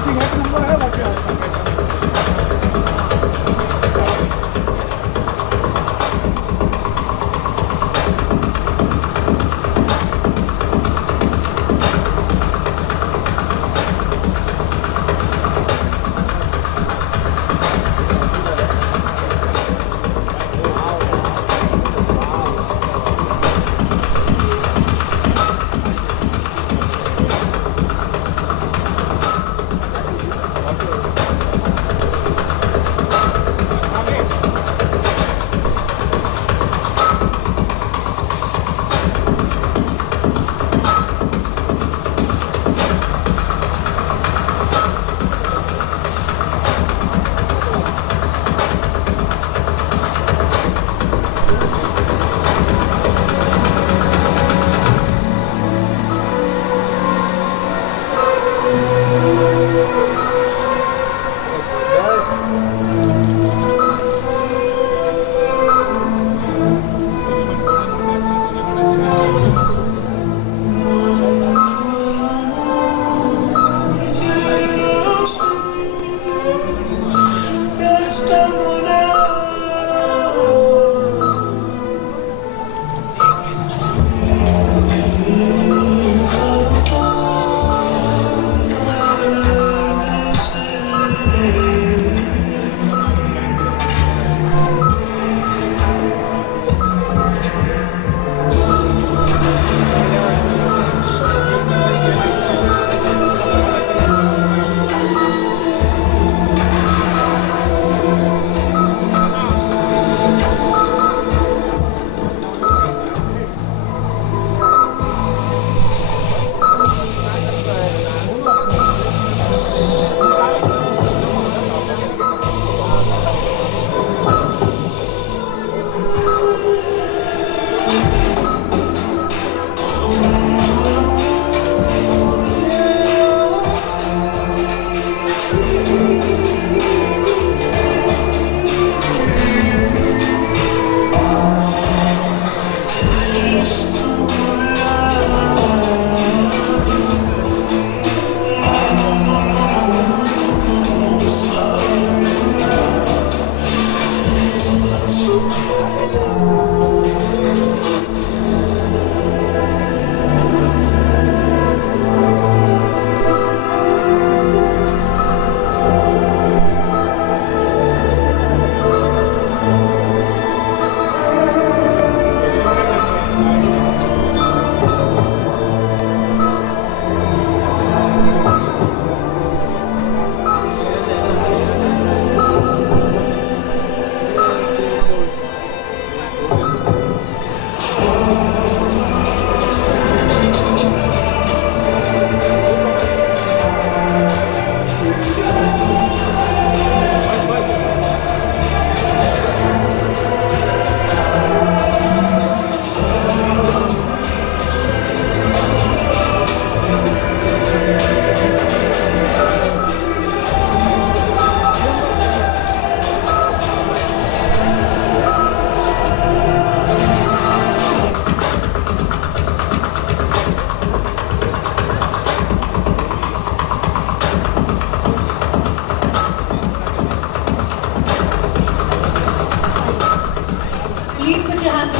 Think एक number है बाकी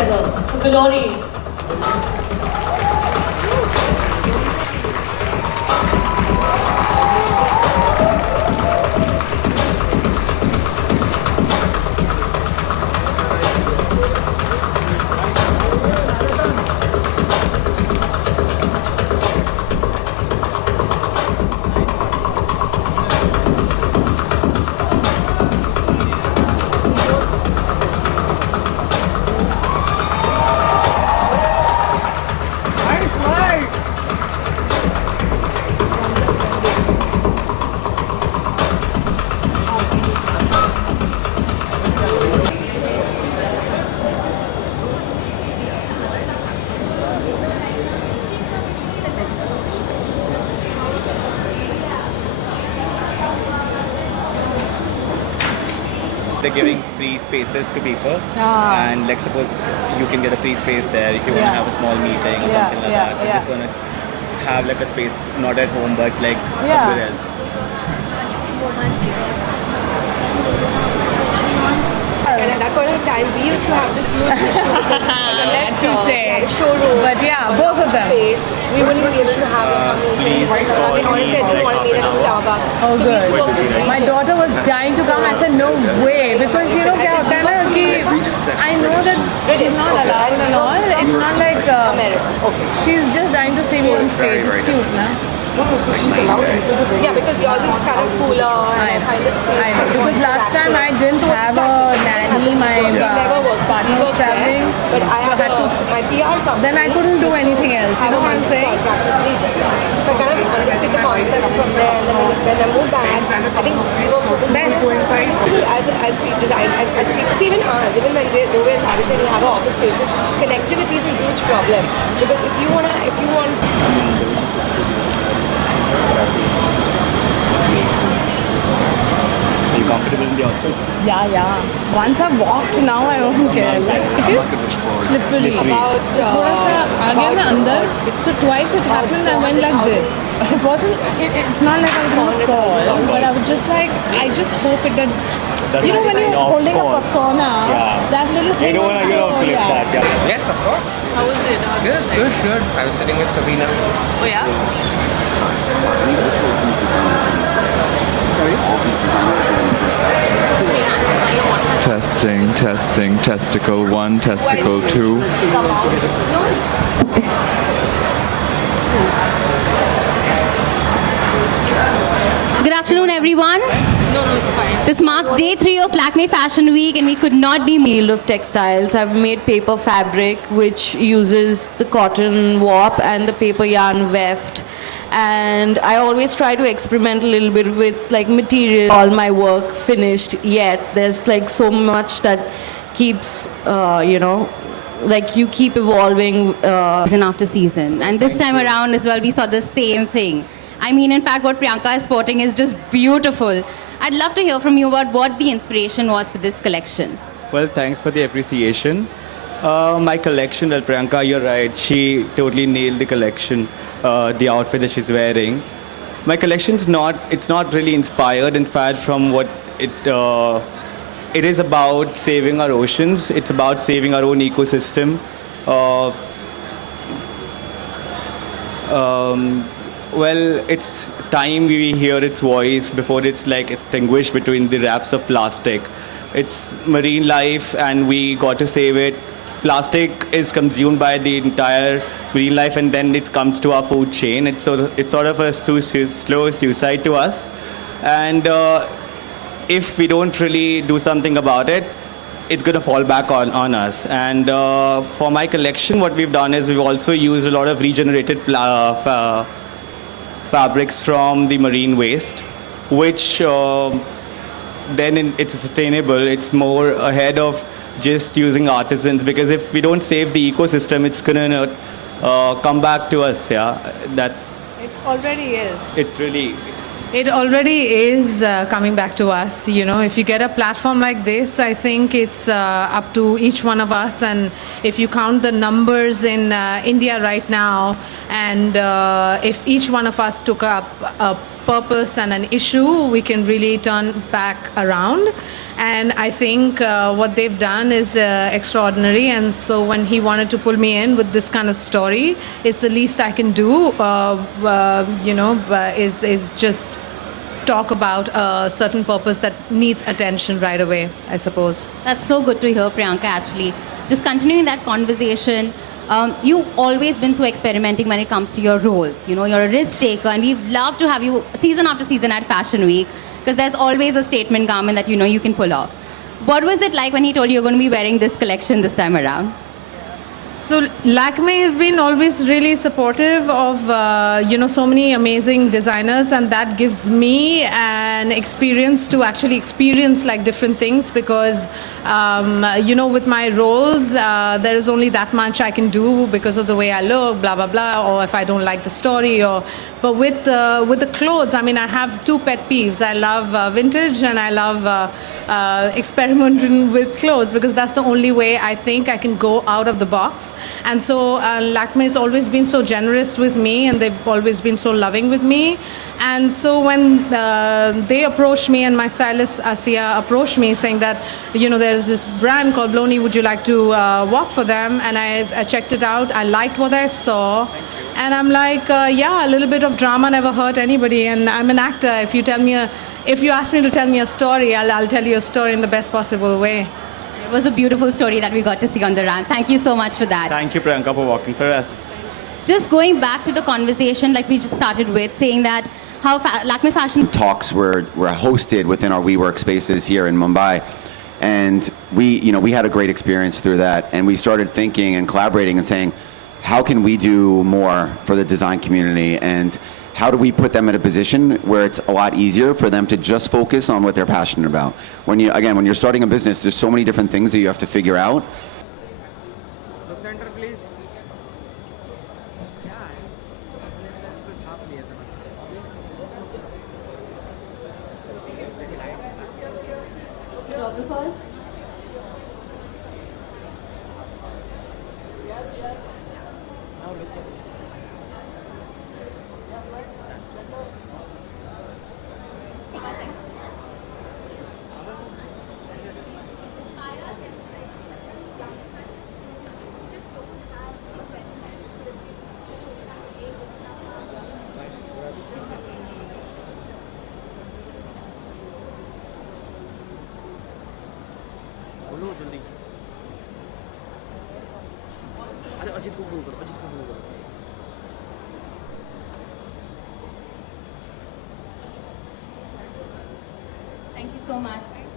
together for Bloni. They're giving free spaces to people, and like suppose you can get a free space there if you want to have a small meeting or something like that. You just want to have like a space not at home but like somewhere else. time, we used to have this huge issue because unless we had a showroom, But yeah, both of them. space, we wouldn't be able to have like a meeting. please I mean, honestly, I didn't want to meet at a Starbucks. Oh, So we used to good. work with My daughter was dying to come. I said, no way. Because, you know, क्या होता है ना कि I know that she's not allowed and all. It's not like she's just dying to see me on stage. It's cute, na? Yeah, because yours is kind of cooler and I find it I know. Because last time I didn't have a nanny. My partner was traveling. But I had my PR company. Then I couldn't do anything else. You know what I'm saying? Contract with Regent. So I kind of understood the concept from there, and then when I moved back, I think we were hoping as we design, as people, see even ours, even when though we're established and we have our office spaces, connectivity is a huge problem. Because if you want, Are you comfortable in the outfit? Yeah. Once I've walked, now I don't care. Like, it is slippery. थोड़ा सा आगे में अंदर. So twice it happened. I went like this. It wasn't. It's not like I was gonna fall, but I was just like. I just hope it did. You know when you're holding a persona, that little thing. You don't want to clip that. Yeah. Yes, of course. How was it? Good. I was sitting with Sabina. Oh yeah? Testing. Testicle 1, testicle 2. Good afternoon, everyone. No, it's fine. This marks day 3 of Lakme Fashion Week, and we could not be meal of textiles. I've made paper fabric, which uses the cotton warp and the paper yarn weft. And I always try to experiment a little bit with like material. All my work finished yet. There's like so much that keeps, like you keep evolving season after season. And this time around as well, we saw the same thing. I mean, in fact, what Priyanka is sporting is just beautiful. I'd love to hear from you about what the inspiration was for this collection. Well, thanks for the appreciation. My collection, well, Priyanka, you're right. She totally nailed the collection, the outfit that she's wearing. My collection's it's not really inspired from what it is about saving our oceans. It's about saving our own ecosystem. Well, it's time we hear its voice before it's like extinguished between the wraps of plastic. It's marine life and we got to save it. Plastic is consumed by the entire marine life and then it comes to our food chain. It's sort of a slow suicide to us. And if we don't really do something about it, it's going to fall back on us. And for my collection, what we've done is we've also used a lot of regenerated fabrics from the marine waste, which then it's sustainable. It's more ahead of just using artisans, because if we don't save the ecosystem, it's gonna come back to us. Yeah, It already is. it really. It already is coming back to us. You know, if you get a platform like this, I think it's up to each one of us. And if you count the numbers in India right now, and if each one of us took up a purpose and an issue, we can really turn back around. And I think what they've done is extraordinary. And so when he wanted to pull me in with this kind of story, it's the least I can do, is just talk about a certain purpose that needs attention right away, I suppose. That's so good to hear, Priyanka, actually. Just continuing that conversation, you've always been so experimenting when it comes to your roles. You know, you're a risk taker, and we've loved to have you season after season at Fashion Week, because there's always a statement garment that you can pull off. What was it like when he told you you're going to be wearing this collection this time around? So Lakme has been always really supportive of so many amazing designers, and that gives me an experience to actually experience like different things, because with my roles there is only that much I can do because of the way I look, blah blah blah, or if I don't like the story, But with the clothes, I mean, I have two pet peeves. I love vintage and I love experimenting with clothes because that's the only way I think I can go out of the box. And so Lakme has always been so generous with me, and they've always been so loving with me. And so when they approached me and my stylist Asiya approached me saying that, there's this brand called Bloni, would you like to walk for them? And I checked it out. I liked what I saw. And I'm like, yeah, a little bit of drama never hurt anybody. And I'm an actor. If you ask me to tell me a story, I'll tell you a story in the best possible way. It was a beautiful story that we got to see on the ramp. Thank you so much for that. Thank you, Priyanka, for walking for us. Just going back to the conversation like we just started with, saying that how Lakme Fashion talks were hosted within our WeWork spaces here in Mumbai. And we had a great experience through that. And we started thinking and collaborating and saying, how can we do more for the design community? And how do we put them in a position where it's a lot easier for them to just focus on what they're passionate about? When you're starting a business, there's so many different things that you have to figure out. photographers. बोलो जल्दी अरे अजित को phone करो Thank you so much.